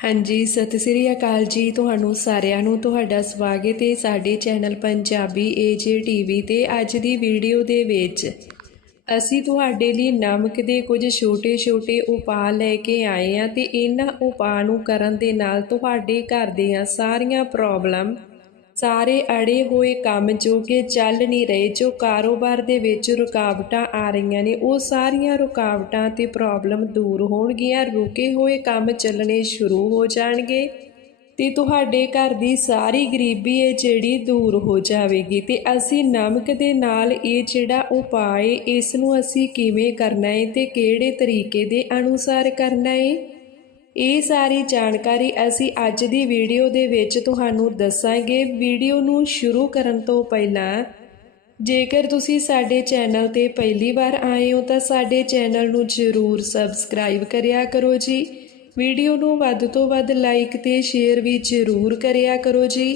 ਹਾਂਜੀ, ਸਤਿ ਸ੍ਰੀ ਅਕਾਲ ਜੀ ਤੁਹਾਨੂੰ ਸਾਰਿਆਂ ਨੂੰ। ਤੁਹਾਡਾ ਸਵਾਗਤ ਹੈ ਸਾਡੇ ਚੈਨਲ ਪੰਜਾਬੀ ਏਜੇ ਟੀਵੀ ਤੇ ਅੱਜ ਦੀ ਵੀਡੀਓ ਦੇ ਵਿੱਚ। ਅਸੀਂ ਤੁਹਾਡੇ ਲਈ ਨਮਕ ਦੇ ਕੁਝ ਛੋਟੇ-ਛੋਟੇ ਉਪਾਅ ਲੈ ਕੇ ਆਏ ਹਾਂ ਤੇ ਇਹਨਾਂ ਉਪਾਅ ਨੂੰ ਕਰਨ ਦੇ ਨਾਲ ਤੁਹਾਡੇ ਘਰ ਦੀਆਂ ਸਾਰੀਆਂ ਪ੍ਰੋਬਲਮ ਸਾਰੇ ਅੜੇ ਹੋਏ ਕੰਮ ਜੋ ਕਿ ਚੱਲ ਨਹੀਂ ਰਹੇ, ਜੋ ਕਾਰੋਬਾਰ ਦੇ ਵਿੱਚ ਰੁਕਾਵਟਾਂ ਆ ਰਹੀਆਂ ਨੇ, ਉਹ ਸਾਰੀਆਂ ਰੁਕਾਵਟਾਂ ਤੇ ਪ੍ਰੋਬਲਮ ਦੂਰ ਹੋਣਗੀਆਂ। ਰੁਕੇ ਹੋਏ ਕੰਮ ਚੱਲਣੇ ਸ਼ੁਰੂ ਹੋ ਜਾਣਗੇ ਤੇ ਤੁਹਾਡੇ ਘਰ ਦੀ ਸਾਰੀ ਗਰੀਬੀ ਹੈ ਜਿਹੜੀ ਦੂਰ ਹੋ ਜਾਵੇਗੀ ਤੇ ਅਸੀਂ ਨਮਕ ਦੇ ਨਾਲ ਇਹ ਜਿਹੜਾ ਉਪਾਅ ਇਸ ਨੂੰ ਅਸੀਂ ਕਿਵੇਂ ਕਰਨਾ ਹੈ ਤੇ ਕਿਹੜੇ ਤਰੀਕੇ ਦੇ ਅਨੁਸਾਰ ਕਰਨਾ ਹੈ ਇਹ ਸਾਰੀ ਜਾਣਕਾਰੀ ਅਸੀਂ ਅੱਜ ਦੀ ਵੀਡੀਓ ਦੇ ਵਿੱਚ ਤੁਹਾਨੂੰ ਦੱਸਾਂਗੇ। ਵੀਡੀਓ ਨੂੰ ਸ਼ੁਰੂ ਕਰਨ ਤੋਂ ਪਹਿਲਾਂ, ਜੇਕਰ ਤੁਸੀਂ ਸਾਡੇ ਚੈਨਲ ਤੇ ਪਹਿਲੀ ਵਾਰ ਆਏ ਹੋ, ਤਾਂ ਸਾਡੇ ਚੈਨਲ ਨੂੰ ਜ਼ਰੂਰ ਸਬਸਕ੍ਰਾਈਬ ਕਰਿਆ ਕਰੋ ਜੀ। ਵੀਡੀਓ ਨੂੰ ਵੱਧ ਤੋਂ ਵੱਧ ਲਾਈਕ ਤੇ ਸ਼ੇਅਰ ਵੀ ਜ਼ਰੂਰ ਕਰਿਆ ਕਰੋ ਜੀ।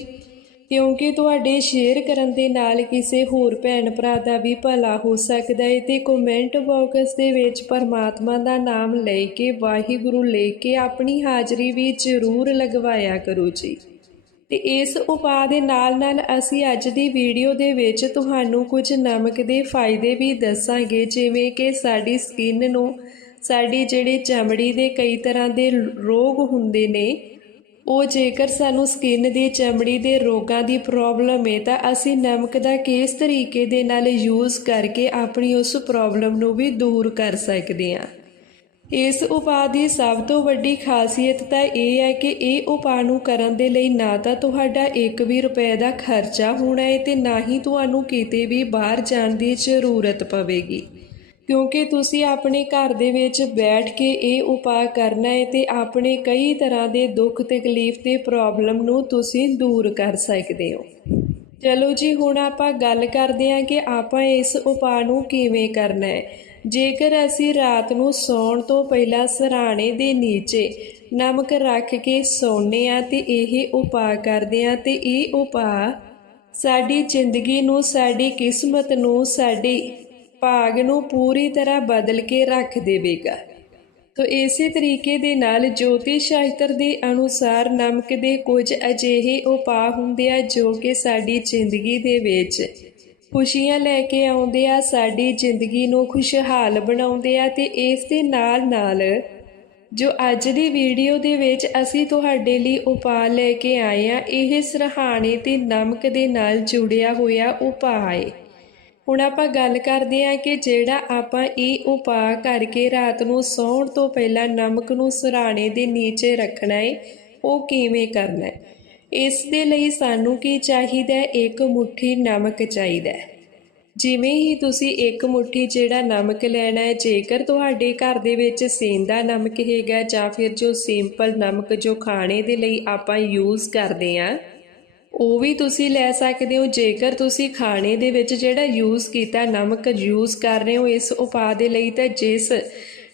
ਕਿਉਂਕਿ ਤੁਹਾਡੇ ਸ਼ੇਅਰ ਕਰਨ ਦੇ ਨਾਲ ਕਿਸੇ ਹੋਰ ਭੈਣ ਭਰਾ ਦਾ ਵੀ ਭਲਾ ਹੋ ਸਕਦਾ ਹੈ ਤੇ ਕਮੈਂਟ ਬਾਕਸ ਦੇ ਵਿੱਚ ਪਰਮਾਤਮਾ ਦਾ ਨਾਮ ਲੈ ਕੇ, ਵਾਹਿਗੁਰੂ ਲੈ ਕੇ ਆਪਣੀ ਹਾਜ਼ਰੀ ਵੀ ਜ਼ਰੂਰ ਲਗਵਾਇਆ ਕਰੋ ਜੀ। ਤੇ ਇਸ ਉਪਾਅ ਦੇ ਨਾਲ ਨਾਲ ਅਸੀਂ ਅੱਜ ਦੀ ਵੀਡੀਓ ਦੇ ਵਿੱਚ ਤੁਹਾਨੂੰ ਕੁਝ ਨਮਕ ਦੇ ਫਾਇਦੇ ਵੀ ਦੱਸਾਂਗੇ, ਜਿਵੇਂ ਕਿ ਸਾਡੀ ਸਕਿਨ ਨੂੰ, ਸਾਡੀ ਜਿਹੜੇ ਚਮੜੀ ਦੇ ਕਈ ਤਰ੍ਹਾਂ ਦੇ ਰੋਗ ਹੁੰਦੇ ਨੇ ਉਹ ਜੇਕਰ ਸਾਨੂੰ ਸਕਿਨ ਦੀ ਚਮੜੀ ਦੇ ਰੋਗਾਂ ਦੀ ਪ੍ਰੋਬਲਮ ਹੈ ਤਾਂ ਅਸੀਂ ਨਮਕ ਦਾ ਕਿਸ ਤਰੀਕੇ ਦੇ ਨਾਲ ਯੂਜ਼ ਕਰਕੇ ਆਪਣੀ ਉਸ ਪ੍ਰੋਬਲਮ ਨੂੰ ਵੀ ਦੂਰ ਕਰ ਸਕਦੇ ਹਾਂ। ਇਸ ਉਪਾਅ ਦੀ ਸਭ ਤੋਂ ਵੱਡੀ ਖਾਸੀਅਤ ਤਾਂ ਇਹ ਹੈ ਕਿ ਇਹ ਉਪਾਅ ਨੂੰ ਕਰਨ ਦੇ ਲਈ ਨਾ ਤਾਂ ਤੁਹਾਡਾ 1 ਵੀ ਰੁਪਏ ਦਾ ਖਰਚਾ ਹੋਣਾ ਹੈ ਤੇ ਨਾ ਹੀ ਤੁਹਾਨੂੰ ਕਿਤੇ ਵੀ ਬਾਹਰ ਜਾਣ ਦੀ ਜ਼ਰੂਰਤ ਪਵੇਗੀ। ਕਿਉਂਕਿ ਤੁਸੀਂ ਆਪਣੇ ਘਰ ਦੇ ਵਿੱਚ ਬੈਠ ਕੇ ਇਹ ਉਪਾਅ ਕਰਨਾ ਹੈ ਤੇ ਆਪਣੇ ਕਈ ਤਰ੍ਹਾਂ ਦੇ ਦੁੱਖ, ਤਕਲੀਫ ਤੇ ਪ੍ਰੋਬਲਮ ਨੂੰ ਤੁਸੀਂ ਦੂਰ ਕਰ ਸਕਦੇ ਹੋ। ਚਲੋ ਜੀ, ਹੁਣ ਆਪਾਂ ਗੱਲ ਕਰਦੇ ਹਾਂ ਕਿ ਆਪਾਂ ਇਸ ਉਪਾਅ ਨੂੰ ਕਿਵੇਂ ਕਰਨਾ ਹੈ। ਜੇਕਰ ਅਸੀਂ ਰਾਤ ਨੂੰ ਸੌਣ ਤੋਂ ਪਹਿਲਾਂ ਸਰਾਣੇ ਦੇ ਨੀਚੇ ਨਮਕ ਰੱਖ ਕੇ ਸੌਂਨੇ ਆ ਤੇ ਇਹ ਉਪਾਅ ਕਰਦੇ ਆ ਤੇ ਇਹ ਉਪਾਅ ਸਾਡੀ ਜ਼ਿੰਦਗੀ ਨੂੰ, ਸਾਡੀ ਕਿਸਮਤ ਨੂੰ, ਸਾਡੀ ਭਾਗ ਨੂੰ ਪੂਰੀ ਤਰ੍ਹਾਂ ਬਦਲ ਕੇ ਰੱਖ ਦੇਵੇਗਾ। ਤੋ ਇਸੇ ਤਰੀਕੇ ਦੇ ਨਾਲ ਜੋਤਿਸ਼ ਸ਼ਾਸਤਰ ਦੇ ਅਨੁਸਾਰ ਨਮਕ ਦੇ ਕੁਝ ਅਜਿਹੇ ਉਪਾਅ ਹੁੰਦੇ ਆ ਜੋ ਕਿ ਸਾਡੀ ਜ਼ਿੰਦਗੀ ਦੇ ਵਿੱਚ ਖੁਸ਼ੀਆਂ ਲੈ ਕੇ ਆਉਂਦੇ ਆ, ਸਾਡੀ ਜ਼ਿੰਦਗੀ ਨੂੰ ਖੁਸ਼ਹਾਲ ਬਣਾਉਂਦੇ ਆ ਤੇ ਇਸ ਦੇ ਨਾਲ ਨਾਲ ਜੋ ਅੱਜ ਦੀ ਵੀਡੀਓ ਦੇ ਵਿੱਚ ਅਸੀਂ ਤੁਹਾਡੇ ਲਈ ਉਪਾਅ ਲੈ ਕੇ ਆਏ ਆ, ਇਹ ਸਰਹਾਣੇ ਤੇ ਨਮਕ ਦੇ ਨਾਲ ਜੁੜਿਆ ਹੋਇਆ ਉਪਾਅ ਹੈ। ਹੁਣ ਆਪਾਂ ਗੱਲ ਕਰਦੇ ਹਾਂ ਕਿ ਜਿਹੜਾ ਆਪਾਂ ਇਹ ਉਪਾਅ ਕਰਕੇ ਰਾਤ ਨੂੰ ਸੌਣ ਤੋਂ ਪਹਿਲਾਂ ਨਮਕ ਨੂੰ ਸਰਾਣੇ ਦੇ ਨੀਚੇ ਰੱਖਣਾ ਹੈ ਉਹ ਕਿਵੇਂ ਕਰਨਾ ਹੈ ਇਸ ਦੇ ਲਈ ਸਾਨੂੰ ਕੀ ਚਾਹੀਦਾ ਇੱਕ ਮੁਠੀ ਨਮਕ ਚਾਹੀਦਾ ਜਿਵੇਂ ਹੀ ਤੁਸੀਂ ਇੱਕ ਮੁਠੀ ਜਿਹੜਾ ਨਮਕ ਲੈਣਾ ਹੈ ਜੇਕਰ ਤੁਹਾਡੇ ਘਰ ਦੇ ਵਿੱਚ ਸੇਂਦਾ ਨਮਕ ਹੈਗਾ ਜਾਂ ਫਿਰ ਜੋ ਸਿੰਪਲ ਨਮਕ ਜੋ ਖਾਣੇ ਦੇ ਲਈ ਆਪਾਂ ਯੂਜ਼ ਕਰਦੇ ਆਂ ਉਹ ਵੀ ਤੁਸੀਂ ਲੈ ਸਕਦੇ ਹੋ। ਜੇਕਰ ਤੁਸੀਂ ਖਾਣੇ ਦੇ ਵਿੱਚ ਜਿਹੜਾ ਯੂਜ਼ ਕੀਤਾ, ਨਮਕ ਯੂਜ਼ ਕਰ ਰਹੇ ਹੋ, ਇਸ ਉਪਾਅ ਦੇ ਲਈ ਤਾਂ ਜਿਸ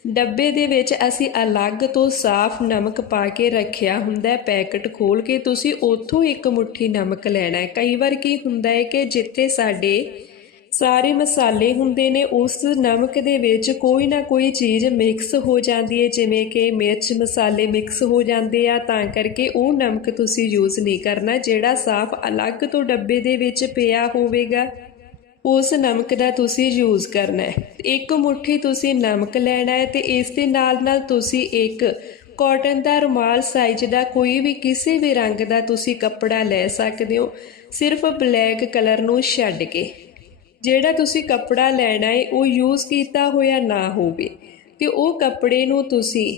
ਡੱਬੇ ਦੇ ਵਿੱਚ ਅਸੀਂ ਅਲੱਗ ਤੋਂ ਸਾਫ਼ ਨਮਕ ਪਾ ਕੇ ਰੱਖਿਆ ਹੁੰਦਾ ਪੈਕਟ ਖੋਲ ਕੇ, ਤੁਸੀਂ ਉੱਥੋਂ ਇੱਕ ਮੁਠੀ ਨਮਕ ਲੈਣਾ ਹੈ। ਕਈ ਵਾਰ ਕੀ ਹੁੰਦਾ ਹੈ ਕਿ ਜਿੱਥੇ ਸਾਡੇ ਸਾਰੇ ਮਸਾਲੇ ਹੁੰਦੇ ਨੇ, ਉਸ ਨਮਕ ਦੇ ਵਿੱਚ ਕੋਈ ਨਾ ਕੋਈ ਚੀਜ਼ ਮਿਕਸ ਹੋ ਜਾਂਦੀ ਹੈ, ਜਿਵੇਂ ਕਿ ਮਿਰਚ ਮਸਾਲੇ ਮਿਕਸ ਹੋ ਜਾਂਦੇ ਆ, ਤਾਂ ਕਰਕੇ ਉਹ ਨਮਕ ਤੁਸੀਂ ਯੂਜ਼ ਨਹੀਂ ਕਰਨਾ, ਜਿਹੜਾ ਸਾਫ਼ ਅਲੱਗ ਤੋਂ ਡੱਬੇ ਦੇ ਵਿੱਚ ਪਿਆ ਹੋਵੇਗਾ, ਉਸ ਨਮਕ ਦਾ ਤੁਸੀਂ ਯੂਜ਼ ਕਰਨਾ ਹੈ। ਇੱਕ ਮੁਠੀ ਤੁਸੀਂ ਨਮਕ ਲੈਣਾ ਹੈ ਤੇ ਇਸ ਦੇ ਨਾਲ ਨਾਲ ਤੁਸੀਂ ਇੱਕ ਕਾਟਨ ਦਾ ਰੁਮਾਲ ਸਾਈਜ਼ ਦਾ ਕੋਈ ਵੀ ਕਿਸੇ ਵੀ ਰੰਗ ਦਾ ਤੁਸੀਂ ਕੱਪੜਾ ਲੈ ਸਕਦੇ ਹੋ, ਸਿਰਫ ਬਲੈਕ ਕਲਰ ਨੂੰ ਛੱਡ ਕੇ। ਜਿਹੜਾ ਤੁਸੀਂ ਕੱਪੜਾ ਲੈਣਾ ਹੈ ਉਹ ਯੂਜ਼ ਕੀਤਾ ਹੋਇਆ ਨਾ ਹੋਵੇ, ਤੇ ਉਹ ਕੱਪੜੇ ਨੂੰ ਤੁਸੀਂ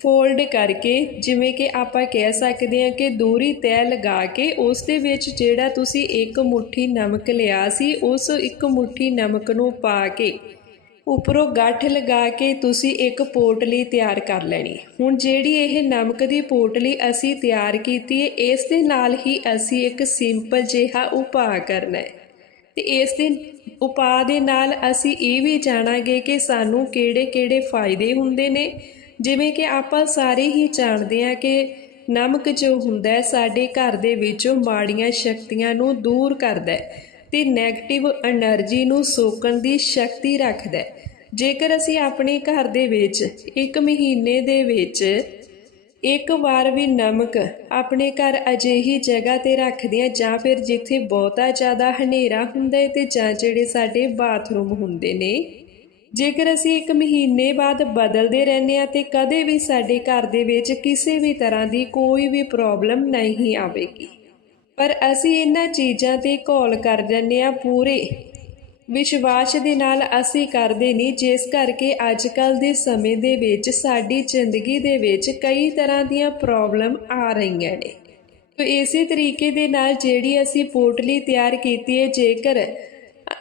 ਫੋਲਡ ਕਰਕੇ, ਜਿਵੇਂ ਕਿ ਆਪਾਂ ਕਹਿ ਸਕਦੇ ਹਾਂ ਕਿ ਦੂਰੀ ਤੈਅ ਲਗਾ ਕੇ, ਉਸ ਦੇ ਵਿੱਚ ਜਿਹੜਾ ਤੁਸੀਂ ਇੱਕ ਮੁਠੀ ਨਮਕ ਲਿਆ ਸੀ, ਉਸ ਇੱਕ ਮੁਠੀ ਨਮਕ ਨੂੰ ਪਾ ਕੇ, ਉੱਪਰੋਂ ਗੱਠ ਲਗਾ ਕੇ ਤੁਸੀਂ ਇੱਕ ਪੋਟਲੀ ਤਿਆਰ ਕਰ ਲੈਣੀ। ਹੁਣ ਜਿਹੜੀ ਇਹ ਨਮਕ ਦੀ ਪੋਟਲੀ ਅਸੀਂ ਤਿਆਰ ਕੀਤੀ ਹੈ ਇਸ ਦੇ ਨਾਲ ਹੀ ਅਸੀਂ ਇੱਕ ਸਿੰਪਲ ਜਿਹਾ ਉਪਾਅ ਕਰਨਾ ਹੈ ਤੇ ਇਸ ਦੇ ਉਪਾਅ ਦੇ ਨਾਲ ਅਸੀਂ ਇਹ ਵੀ ਜਾਣਾਂਗੇ ਕਿ ਸਾਨੂੰ ਕਿਹੜੇ-ਕਿਹੜੇ ਫਾਇਦੇ ਹੁੰਦੇ ਨੇ। ਜਿਵੇਂ ਕਿ ਆਪਾਂ ਸਾਰੇ ਹੀ ਜਾਣਦੇ ਹਾਂ ਕਿ ਨਮਕ ਜੋ ਹੁੰਦਾ ਹੈ, ਸਾਡੇ ਘਰ ਦੇ ਵਿੱਚੋਂ ਮਾੜੀਆਂ ਸ਼ਕਤੀਆਂ ਨੂੰ ਦੂਰ ਕਰਦਾ ਹੈ ਤੇ 네ਗੇਟਿਵ એનર્ਜੀ ਨੂੰ ਸੋਕਣ ਦੀ ਸ਼ਕਤੀ ਰੱਖਦਾ ਹੈ। ਜੇਕਰ ਅਸੀਂ ਆਪਣੇ ਘਰ ਦੇ ਵਿੱਚ ਇੱਕ ਮਹੀਨੇ ਦੇ ਵਿੱਚ ਇੱਕ ਵਾਰ ਵੀ ਨਮਕ ਆਪਣੇ ਘਰ ਅਜਿਹੀ ਜਗ੍ਹਾ ਤੇ ਰੱਖਦੇ ਆ ਜਾਂ ਫਿਰ ਜਿੱਥੇ ਬਹੁਤਾ ਜ਼ਿਆਦਾ ਹਨੇਰਾ ਹੁੰਦਾ ਹੈ ਤੇ ਜਾਂ ਜਿਹੜੇ ਸਾਡੇ ਬਾਥਰੂਮ ਹੁੰਦੇ ਨੇ। ਜੇਕਰ ਅਸੀਂ ਇੱਕ ਮਹੀਨੇ ਬਾਅਦ ਬਦਲਦੇ ਰਹਿੰਦੇ ਆ ਤੇ ਕਦੇ ਵੀ ਸਾਡੇ ਘਰ ਦੇ ਵਿੱਚ ਕਿਸੇ ਵੀ ਤਰ੍ਹਾਂ ਦੀ ਕੋਈ ਵੀ ਪ੍ਰੋਬਲਮ ਨਹੀਂ ਆਵੇਗੀ। ਪਰ ਅਸੀਂ ਇਹਨਾਂ ਚੀਜ਼ਾਂ ਤੇ ਘੋਲ ਕਰ ਜਾਂਦੇ ਆ ਪੂਰੇ ਵਿਸ਼ਵਾਸ ਦੇ ਨਾਲ ਅਸੀਂ ਕਰਦੇ ਨਹੀਂ, ਜਿਸ ਕਰਕੇ ਅੱਜ ਕੱਲ ਦੇ ਸਮੇਂ ਦੇ ਵਿੱਚ ਸਾਡੀ ਜ਼ਿੰਦਗੀ ਦੇ ਵਿੱਚ ਕਈ ਤਰ੍ਹਾਂ ਦੀਆਂ ਪ੍ਰੋਬਲਮ ਆ ਰਹੀਆਂ ਨੇ। ਤੋ ਇਸੇ ਤਰੀਕੇ ਦੇ ਨਾਲ ਜਿਹੜੀ ਅਸੀਂ ਪੋਟਲੀ ਤਿਆਰ ਕੀਤੀ ਹੈ, ਜੇਕਰ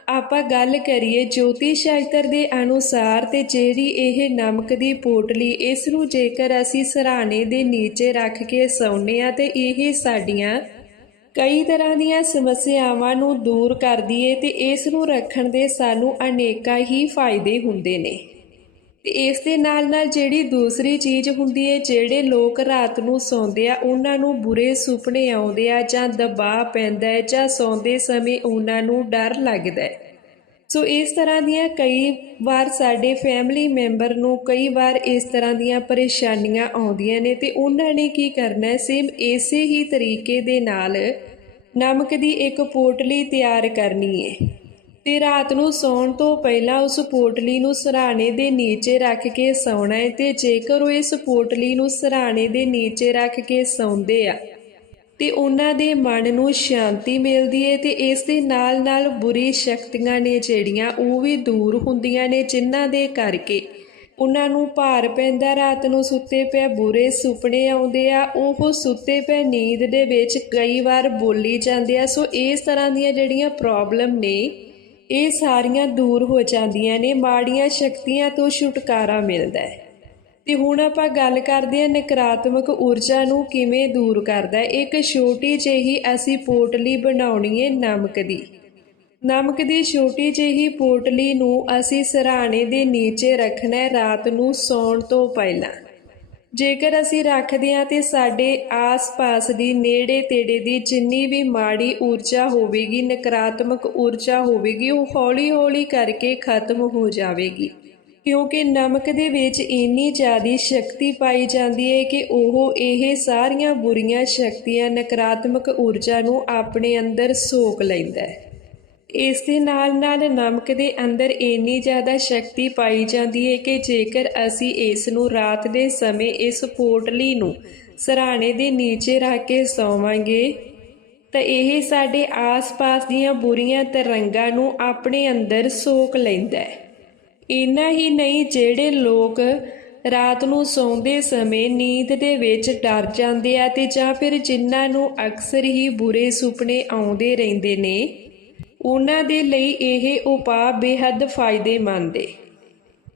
ਆਪਾਂ ਗੱਲ ਕਰੀਏ ਜੋਤੀ ਸ਼ਾਸਤਰ ਦੇ ਅਨੁਸਾਰ ਤੇ ਜਿਹੜੀ ਇਹ ਨਮਕ ਦੀ ਪੋਟਲੀ, ਇਸ ਨੂੰ ਜੇਕਰ ਅਸੀਂ ਸਰਾਣੇ ਦੇ ਨੀਚੇ ਰੱਖ ਕੇ ਸੌਂਦੇ ਆ ਤੇ ਇਹ ਸਾਡੀਆਂ ਕਈ ਤਰ੍ਹਾਂ ਦੀਆਂ ਸਮੱਸਿਆਵਾਂ ਨੂੰ ਦੂਰ ਕਰਦੀ ਏ ਤੇ ਇਸ ਨੂੰ ਰੱਖਣ ਦੇ ਸਾਨੂੰ ਅਨੇਕਾਂ ਹੀ ਫਾਇਦੇ ਹੁੰਦੇ ਨੇ। ਤੇ ਇਸ ਦੇ ਨਾਲ ਨਾਲ ਜਿਹੜੀ ਦੂਸਰੀ ਚੀਜ਼ ਹੁੰਦੀ ਏ, ਜਿਹੜੇ ਲੋਕ ਰਾਤ ਨੂੰ ਸੌਂਦੇ ਆ, ਉਹਨਾਂ ਨੂੰ ਬੁਰੇ ਸੁਪਨੇ ਆਉਂਦੇ ਆ ਜਾਂ ਦਬਾਅ ਪੈਂਦਾ ਹੈ ਜਾਂ ਸੌਂਦੇ ਸਮੇਂ ਉਹਨਾਂ ਨੂੰ ਡਰ ਲੱਗਦਾ ਹੈ ਸੋ ਇਸ ਤਰ੍ਹਾਂ ਦੀਆਂ ਕਈ ਵਾਰ ਸਾਡੇ ਫੈਮਿਲੀ ਮੈਂਬਰ ਨੂੰ ਕਈ ਵਾਰ ਇਸ ਤਰ੍ਹਾਂ ਦੀਆਂ ਪਰੇਸ਼ਾਨੀਆਂ ਆਉਂਦੀਆਂ ਨੇ ਤੇ ਉਹਨਾਂ ਨੇ ਕੀ ਕਰਨਾ ਹੈ ਸੇਮ ਇਸੇ ਹੀ ਤਰੀਕੇ ਦੇ ਨਾਲ ਨਮਕ ਦੀ ਇੱਕ ਪੋਟਲੀ ਤਿਆਰ ਕਰਨੀ ਹੈ ਤੇ ਰਾਤ ਨੂੰ ਸੌਣ ਤੋਂ ਪਹਿਲਾਂ ਉਸ ਪੋਟਲੀ ਨੂੰ ਸਰਾਣੇ ਦੇ ਨੀਚੇ ਰੱਖ ਕੇ ਸੌਣਾ ਹੈ ਤੇ ਜੇਕਰ ਉਹ ਇਸ ਪੋਟਲੀ ਨੂੰ ਸਰਾਣੇ ਦੇ ਨੀਚੇ ਰੱਖ ਕੇ ਸੌਂਦੇ ਆ, ਤੇ ਉਹਨਾਂ ਦੇ ਮਨ ਨੂੰ ਸ਼ਾਂਤੀ ਮਿਲਦੀ ਏ ਤੇ ਇਸ ਦੇ ਨਾਲ ਨਾਲ ਬੁਰੀ ਸ਼ਕਤੀਆਂ ਨੇ ਜਿਹੜੀਆਂ ਉਹ ਵੀ ਦੂਰ ਹੁੰਦੀਆਂ ਨੇ ਜਿਨ੍ਹਾਂ ਦੇ ਕਰਕੇ ਉਹਨਾਂ ਨੂੰ ਭਾਰ ਪੈਂਦਾ, ਰਾਤ ਨੂੰ ਸੁੱਤੇ ਪਏ ਬੁਰੇ ਸੁਪਨੇ ਆਉਂਦੇ ਆ, ਉਹ ਸੁੱਤੇ ਪਏ ਨੀਂਦ ਦੇ ਵਿੱਚ ਕਈ ਵਾਰ ਬੋਲੀ ਜਾਂਦੇ ਆ। ਸੋ ਇਸ ਤਰ੍ਹਾਂ ਦੀਆਂ ਜਿਹੜੀਆਂ ਪ੍ਰੋਬਲਮ ਨੇ, ਇਹ ਸਾਰੀਆਂ ਦੂਰ ਹੋ ਜਾਂਦੀਆਂ ਨੇ, ਮਾੜੀਆਂ ਸ਼ਕਤੀਆਂ ਤੋਂ ਛੁਟਕਾਰਾ ਮਿਲਦਾ ਹੈ। ਤੇ ਹੁਣ ਆਪਾਂ ਗੱਲ ਕਰਦੇ ਹਾਂ ਨਕਾਰਾਤਮਕ ਊਰਜਾ ਨੂੰ ਕਿਵੇਂ ਦੂਰ ਕਰਦਾ ਹੈ। ਇੱਕ ਛੋਟੀ ਜਿਹੀ ਅਸੀਂ ਪੋਟਲੀ ਬਣਾਉਣੀ ਹੈ ਨਮਕ ਦੀ। ਨਮਕ ਦੀ ਛੋਟੀ ਜਿਹੀ ਪੋਟਲੀ ਨੂੰ ਅਸੀਂ ਸਰਾਣੇ ਦੇ ਨੀਚੇ ਰੱਖਣਾ ਹੈ ਰਾਤ ਨੂੰ ਸੌਣ ਤੋਂ ਪਹਿਲਾਂ। ਜੇਕਰ ਅਸੀਂ ਰੱਖਦੇ ਹਾਂ ਤੇ ਸਾਡੇ ਆਸ-ਪਾਸ ਦੀ ਨੇੜੇ ਤੇੜੇ ਦੀ ਜਿੰਨੀ ਵੀ ਮਾੜੀ ਊਰਜਾ ਹੋਵੇਗੀ, ਨਕਾਰਾਤਮਕ ਊਰਜਾ ਹੋਵੇਗੀ, ਉਹ ਹੌਲੀ-ਹੌਲੀ ਕਰਕੇ ਖਤਮ ਹੋ ਜਾਵੇਗੀ। ਕਿਉਂਕਿ ਨਮਕ ਦੇ ਵਿੱਚ ਇੰਨੀ ਜ਼ਿਆਦੀ ਸ਼ਕਤੀ ਪਾਈ ਜਾਂਦੀ ਹੈ ਕਿ ਉਹ ਇਹ ਸਾਰੀਆਂ ਬੁਰੀਆਂ ਸ਼ਕਤੀਆਂ ਨਕਾਰਾਤਮਕ ਊਰਜਾ ਨੂੰ ਆਪਣੇ ਅੰਦਰ ਸੋਖ ਲੈਂਦਾ ਹੈ। ਇਸ ਦੇ ਨਾਲ ਨਾਲ ਨਮਕ ਦੇ ਅੰਦਰ ਇੰਨੀ ਜ਼ਿਆਦਾ ਸ਼ਕਤੀ ਪਾਈ ਜਾਂਦੀ ਹੈ ਕਿ ਜੇਕਰ ਅਸੀਂ ਇਸ ਨੂੰ ਰਾਤ ਦੇ ਸਮੇਂ ਇਸ ਪੋਟਲੀ ਨੂੰ ਸਰਾਣੇ ਦੇ ਨੀਚੇ ਰੱਖ ਕੇ ਸੌਵਾਂਗੇ, ਤਾਂ ਇਹ ਸਾਡੇ ਆਸ-ਪਾਸ ਦੀਆਂ ਬੁਰੀਆਂ ਤਰੰਗਾਂ ਨੂੰ ਆਪਣੇ ਅੰਦਰ ਸੋਖ ਲੈਂਦਾ ਹੈ। ਇੰਨਾ ਹੀ ਨਹੀਂ, ਜਿਹੜੇ ਲੋਕ ਰਾਤ ਨੂੰ ਸੌਂਦੇ ਸਮੇਂ ਨੀਂਦ ਦੇ ਵਿੱਚ ਡਰ ਜਾਂਦੇ ਆ ਤੇ ਜਾਂ ਫਿਰ ਜਿਨ੍ਹਾਂ ਨੂੰ ਅਕਸਰ ਹੀ ਬੁਰੇ ਸੁਪਨੇ ਆਉਂਦੇ ਰਹਿੰਦੇ ਨੇ ਉਹਨਾਂ ਦੇ ਲਈ ਇਹ ਉਪਾਅ ਬੇਹੱਦ ਫਾਇਦੇਮੰਦ ਏ।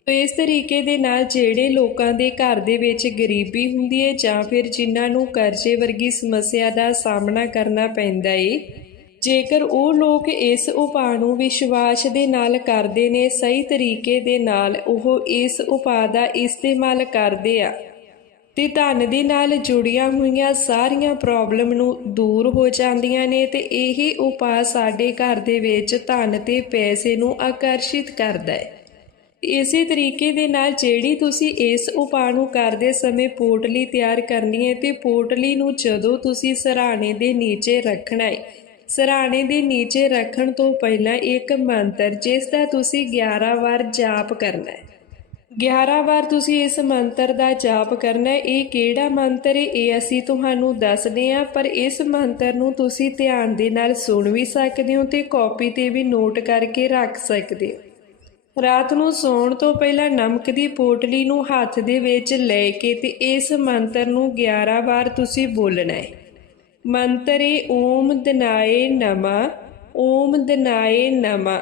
ਤੋ ਇਸ ਤਰੀਕੇ ਦੇ ਨਾਲ ਜਿਹੜੇ ਲੋਕਾਂ ਦੇ ਘਰ ਦੇ ਵਿੱਚ ਗਰੀਬੀ ਹੁੰਦੀ ਹੈ ਜਾਂ ਫਿਰ ਜਿਨ੍ਹਾਂ ਨੂੰ ਕਰਜ਼ੇ ਵਰਗੀ ਸਮੱਸਿਆ ਦਾ ਸਾਹਮਣਾ ਕਰਨਾ ਪੈਂਦਾ ਏ, ਜੇਕਰ ਉਹ ਲੋਕ ਇਸ ਉਪਾਅ ਨੂੰ ਵਿਸ਼ਵਾਸ ਦੇ ਨਾਲ ਕਰਦੇ ਨੇ, ਸਹੀ ਤਰੀਕੇ ਦੇ ਨਾਲ ਉਹ ਇਸ ਉਪਾਅ ਦਾ ਇਸਤੇਮਾਲ ਕਰਦੇ ਆ। ਤੇ ਧਨ ਦੇ ਨਾਲ ਜੁੜੀਆਂ ਹੋਈਆਂ ਸਾਰੀਆਂ ਪ੍ਰੋਬਲਮ ਨੂੰ ਦੂਰ ਹੋ ਜਾਂਦੀਆਂ ਨੇ ਤੇ ਇਹ ਉਪਾਅ ਸਾਡੇ ਘਰ ਦੇ ਵਿੱਚ ਧਨ ਤੇ ਪੈਸੇ ਨੂੰ ਆਕਰਸ਼ਿਤ ਕਰਦਾ ਹੈ। ਇਸੇ ਤਰੀਕੇ ਦੇ ਨਾਲ ਜਿਹੜੀ ਤੁਸੀਂ ਇਸ ਉਪਾਅ ਨੂੰ ਕਰਦੇ ਸਮੇਂ ਪੋਟਲੀ ਤਿਆਰ ਕਰਨੀ ਹੈ ਤੇ ਪੋਟਲੀ ਨੂੰ ਜਦੋਂ ਤੁਸੀਂ ਸਰਾਣੇ ਦੇ ਨੀਚੇ ਰੱਖਣਾ ਹੈ। ਸਰਾਣੇ ਦੇ ਨੀਚੇ ਰੱਖਣ ਤੋਂ ਪਹਿਲਾਂ ਇੱਕ ਮੰਤਰ ਜਿਸ ਦਾ ਤੁਸੀਂ 11 ਵਾਰ ਜਾਪ ਕਰਨਾ ਹੈ। 11 ਵਾਰ ਤੁਸੀਂ ਇਸ ਮੰਤਰ ਦਾ ਜਾਪ ਕਰਨਾ ਹੈ। ਇਹ ਕਿਹੜਾ ਮੰਤਰ ਹੈ? ਇਹ ਅਸੀਂ ਤੁਹਾਨੂੰ ਦੱਸਦੇ ਹਾਂ, ਪਰ ਇਸ ਮੰਤਰ ਨੂੰ ਤੁਸੀਂ ਧਿਆਨ ਦੇ ਨਾਲ ਸੁਣ ਵੀ ਸਕਦੇ ਹੋ ਤੇ ਕਾਪੀ ਤੇ ਵੀ ਨੋਟ ਕਰਕੇ ਰੱਖ ਸਕਦੇ ਹੋ। ਰਾਤ ਨੂੰ ਸੌਣ ਤੋਂ ਪਹਿਲਾਂ ਨਮਕ ਦੀ ਪੋਟਲੀ ਨੂੰ ਹੱਥ ਦੇ ਵਿੱਚ ਲੈ ਕੇ ਤੇ ਇਸ ਮੰਤਰ ਨੂੰ 11 ਵਾਰ ਤੁਸੀਂ ਬੋਲਣਾ ਹੈ। ਏ ਓਮ ਦਨਾਏ ਨਮਾ, ਓਮ ਦਨਾਏ ਨਮਾ।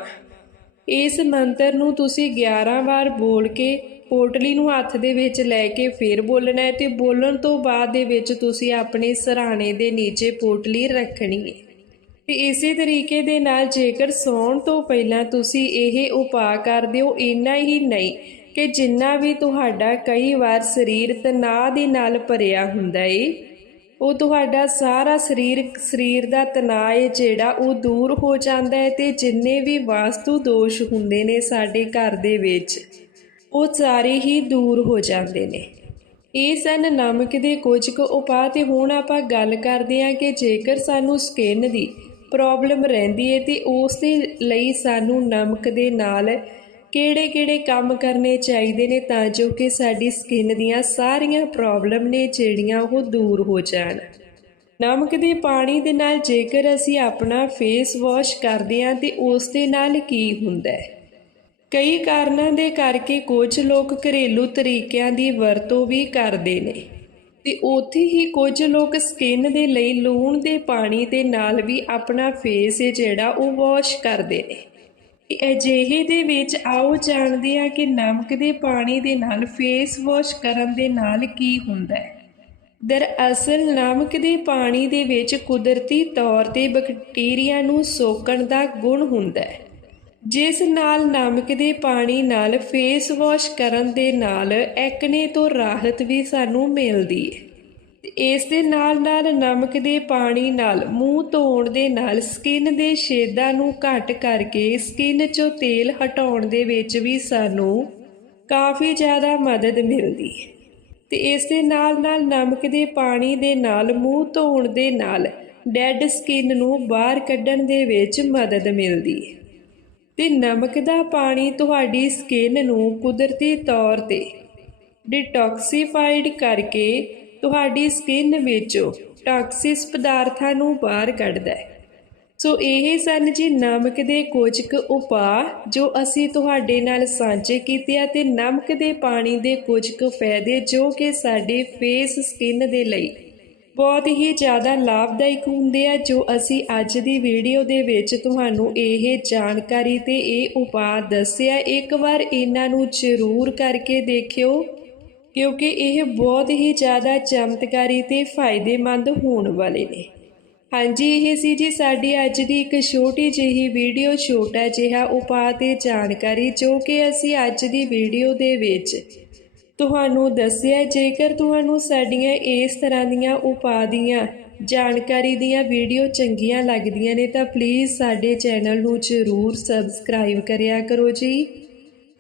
ਇਸ ਮੰਤਰ ਨੂੰ ਤੁਸੀਂ 11 ਵਾਰ ਬੋਲ ਕੇ ਪੋਟਲੀ ਨੂੰ ਹੱਥ ਦੇ ਵਿੱਚ ਲੈ ਕੇ ਫਿਰ ਬੋਲਣਾ ਹੈ ਤੇ ਬੋਲਣ ਤੋਂ ਬਾਅਦ ਦੇ ਵਿੱਚ ਤੁਸੀਂ ਆਪਣੇ ਸਰਾਣੇ ਦੇ ਨੀਚੇ ਪੋਟਲੀ ਰੱਖਣੀ ਹੈ। ਤੇ ਇਸੇ ਤਰੀਕੇ ਦੇ ਨਾਲ ਜੇਕਰ ਸੌਣ ਤੋਂ ਪਹਿਲਾਂ ਤੁਸੀਂ ਇਹ ਉਪਾਅ ਕਰਦੇ ਹੋ ਇੰਨਾ ਹੀ ਨਹੀਂ ਕਿ ਜਿੰਨਾ ਵੀ ਤੁਹਾਡਾ ਕਈ ਵਾਰ ਸਰੀਰ ਤਣਾਅ ਦੇ ਨਾਲ ਭਰਿਆ ਹੁੰਦਾ ਏ। ਉਹ ਤੁਹਾਡਾ ਸਾਰਾ ਸਰੀਰ ਸਰੀਰ ਦਾ ਤਣਾਅ ਹੈ ਜਿਹੜਾ ਉਹ ਦੂਰ ਹੋ ਜਾਂਦਾ ਹੈ ਤੇ ਜਿੰਨੇ ਵੀ ਵਾਸਤੂ ਦੋਸ਼ ਹੁੰਦੇ ਨੇ ਸਾਡੇ ਘਰ ਦੇ ਵਿੱਚ, ਉਹ ਸਾਰੇ ਹੀ ਦੂਰ ਹੋ ਜਾਂਦੇ ਨੇ। ਇਹ ਸਨ ਨਮਕ ਦੇ ਕੁਝ ਕੁ ਉਪਾਅ ਤੇ ਹੁਣ ਆਪਾਂ ਗੱਲ ਕਰਦੇ ਹਾਂ ਕਿ ਜੇਕਰ ਸਾਨੂੰ ਸਕਿਨ ਦੀ ਪ੍ਰੋਬਲਮ ਰਹਿੰਦੀ ਹੈ ਤੇ ਉਸ ਦੇ ਲਈ ਸਾਨੂੰ ਨਮਕ ਦੇ ਨਾਲ ਕਿਹੜੇ-ਕਿਹੜੇ ਕੰਮ ਕਰਨੇ ਚਾਹੀਦੇ ਨੇ ਤਾਂ ਜੋ ਕਿ ਸਾਡੀ ਸਕਿਨ ਦੀਆਂ ਸਾਰੀਆਂ ਪ੍ਰੋਬਲਮ ਨੇ ਜਿਹੜੀਆਂ ਉਹ ਦੂਰ ਹੋ ਜਾਣ। ਨਮਕ ਦੇ ਪਾਣੀ ਦੇ ਨਾਲ ਜੇਕਰ ਅਸੀਂ ਆਪਣਾ ਫੇਸ ਵਾਸ਼ ਕਰਦੇ ਹਾਂ ਤੇ ਉਸ ਦੇ ਨਾਲ ਕੀ ਹੁੰਦਾ ਹੈ? ਕਈ ਕਾਰਨਾਂ ਦੇ ਕਰਕੇ ਕੁਝ ਲੋਕ ਘਰੇਲੂ ਤਰੀਕਿਆਂ ਦੀ ਵਰਤੋਂ ਵੀ ਕਰਦੇ ਨੇ ਤੇ ਉੱਥੇ ਹੀ ਕੁਝ ਲੋਕ ਸਕਿਨ ਦੇ ਲਈ ਲੂਣ ਦੇ ਪਾਣੀ ਦੇ ਨਾਲ ਵੀ ਆਪਣਾ ਫੇਸ ਜਿਹੜਾ ਉਹ ਵਾਸ਼ ਕਰਦੇ ਨੇ। ਅਜਿਹੇ ਦੇ ਵਿੱਚ ਆਓ ਜਾਣਦੇ ਹਾਂ ਕਿ ਨਮਕ ਦੇ ਪਾਣੀ ਦੇ ਨਾਲ ਫੇਸ ਵਾਸ਼ ਕਰਨ ਦੇ ਨਾਲ ਕੀ ਹੁੰਦਾ ਹੈ। ਦਰਅਸਲ, ਨਮਕ ਦੇ ਪਾਣੀ ਦੇ ਵਿੱਚ ਕੁਦਰਤੀ ਤੌਰ ਤੇ ਬੈਕਟੀਰੀਆ ਨੂੰ ਸੋਕਣ ਦਾ ਗੁਣ ਹੁੰਦਾ ਹੈ। ਜਿਸ ਨਾਲ ਨਮਕ ਦੇ ਪਾਣੀ ਨਾਲ ਫੇਸ ਵਾਸ਼ ਕਰਨ ਦੇ ਨਾਲ ਐਕਨੇ ਤੋਂ ਰਾਹਤ ਵੀ ਸਾਨੂੰ ਮਿਲਦੀ ਹੈ। ਇਸ ਦੇ ਨਾਲ ਨਾਲ ਨਮਕ ਦੇ ਪਾਣੀ ਨਾਲ, ਮੂੰਹ ਧੋਣ ਦੇ ਨਾਲ ਸਕਿਨ ਦੇ ਛੇਦਾਂ ਨੂੰ ਘੱਟ ਕਰਕੇ ਸਕਿਨ 'ਚੋਂ ਤੇਲ ਹਟਾਉਣ ਦੇ ਵਿੱਚ ਵੀ ਸਾਨੂੰ ਕਾਫੀ ਜ਼ਿਆਦਾ ਮਦਦ ਮਿਲਦੀ ਹੈ। ਤੇ ਇਸ ਦੇ ਨਾਲ ਨਾਲ ਨਮਕ ਦੇ ਪਾਣੀ ਦੇ ਨਾਲ, ਮੂੰਹ ਧੋਣ ਦੇ ਨਾਲ ਡੈਡ ਸਕਿਨ ਨੂੰ ਬਾਹਰ ਕੱਢਣ ਦੇ ਵਿੱਚ ਮਦਦ ਮਿਲਦੀ ਹੈ। ਤੇ ਨਮਕ ਦਾ ਪਾਣੀ ਤੁਹਾਡੀ ਸਕਿਨ ਨੂੰ ਕੁਦਰਤੀ ਤੌਰ ਤੇ ਡਿਟੌਕਸੀਫਾਈਡ ਕਰਕੇ ਤੁਹਾਡੀ ਸਕਿਨ ਵਿੱਚੋਂ ਟਾਕਸਿਸ ਪਦਾਰਥਾਂ ਨੂੰ ਬਾਹਰ ਕੱਢਦਾ ਹੈ। ਸੋ ਇਹ ਸਨ ਜੀ ਨਮਕ ਦੇ ਕੁਝ ਕੁ ਉਪਾਅ ਜੋ ਅਸੀਂ ਤੁਹਾਡੇ ਨਾਲ ਸਾਂਝੇ ਕੀਤੇ ਆ ਤੇ ਨਮਕ ਦੇ ਪਾਣੀ ਦੇ ਕੁਝ ਕੁ ਫਾਇਦੇ ਜੋ ਕਿ ਸਾਡੇ ਫੇਸ ਸਕਿਨ ਦੇ ਲਈ ਬਹੁਤ ਹੀ ਜ਼ਿਆਦਾ ਲਾਭਦਾਇਕ ਹੁੰਦੇ ਆ, ਜੋ ਅਸੀਂ ਅੱਜ ਦੀ ਵੀਡੀਓ ਦੇ ਵਿੱਚ ਤੁਹਾਨੂੰ ਇਹ ਜਾਣਕਾਰੀ ਤੇ ਇਹ ਉਪਾਅ ਦੱਸਿਆ। ਇੱਕ ਵਾਰ ਇਹਨਾਂ ਨੂੰ ਜ਼ਰੂਰ ਕਰਕੇ ਦੇਖਿਓ। ਕਿਉਂਕਿ ਇਹ ਬਹੁਤ ਹੀ ਜ਼ਿਆਦਾ ਚਮਤਕਾਰੀ ਤੇ ਫਾਇਦੇਮੰਦ ਹੋਣ ਵਾਲੇ ਨੇ। ਹਾਂਜੀ, ਇਹ ਸੀ ਜੀ ਸਾਡੀ ਅੱਜ ਦੀ ਇੱਕ ਛੋਟੀ ਜਿਹੀ ਵੀਡੀਓ, ਛੋਟਾ ਜਿਹਾ ਉਪਾਅ ਤੇ ਜਾਣਕਾਰੀ ਜੋ ਕਿ ਅਸੀਂ ਅੱਜ ਦੀ ਵੀਡੀਓ ਦੇ ਵਿੱਚ ਤੁਹਾਨੂੰ ਦੱਸਿਆ ਜੇਕਰ ਤੁਹਾਨੂੰ ਸਾਡੀਆਂ ਇਸ ਤਰ੍ਹਾਂ ਦੀਆਂ ਉਪਾਅ ਦੀਆਂ ਜਾਣਕਾਰੀ ਦੀਆਂ ਵੀਡੀਓ ਚੰਗੀਆਂ ਲੱਗਦੀਆਂ ਨੇ ਤਾਂ ਪਲੀਜ਼ ਸਾਡੇ ਚੈਨਲ ਨੂੰ ਜ਼ਰੂਰ ਸਬਸਕ੍ਰਾਈਬ ਕਰਿਆ ਕਰੋ ਜੀ।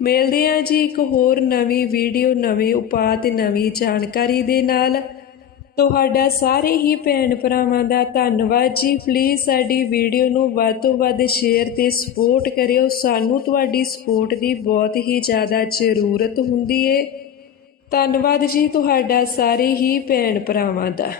ਮਿਲਦੇ ਹਾਂ ਜੀ ਇੱਕ ਹੋਰ ਨਵੀਂ ਵੀਡੀਓ, ਨਵੇਂ ਉਪਾਅ ਤੇ ਨਵੀਂ ਜਾਣਕਾਰੀ ਦੇ ਨਾਲ। ਤੁਹਾਡਾ ਸਾਰੇ ਹੀ ਭੈਣ ਭਰਾਵਾਂ ਦਾ ਧੰਨਵਾਦ ਜੀ। ਪਲੀਜ਼ ਸਾਡੀ ਵੀਡੀਓ ਨੂੰ ਵੱਧ ਤੋਂ ਵੱਧ ਸ਼ੇਅਰ ਤੇ ਸਪੋਰਟ ਕਰਿਓ। ਸਾਨੂੰ ਤੁਹਾਡੀ ਸਪੋਰਟ ਦੀ ਬਹੁਤ ਹੀ ਜ਼ਿਆਦਾ ਜ਼ਰੂਰਤ ਹੁੰਦੀ ਏ। ਧੰਨਵਾਦ ਜੀ ਤੁਹਾਡਾ ਸਾਰੇ ਹੀ ਭੈਣ ਭਰਾਵਾਂ ਦਾ।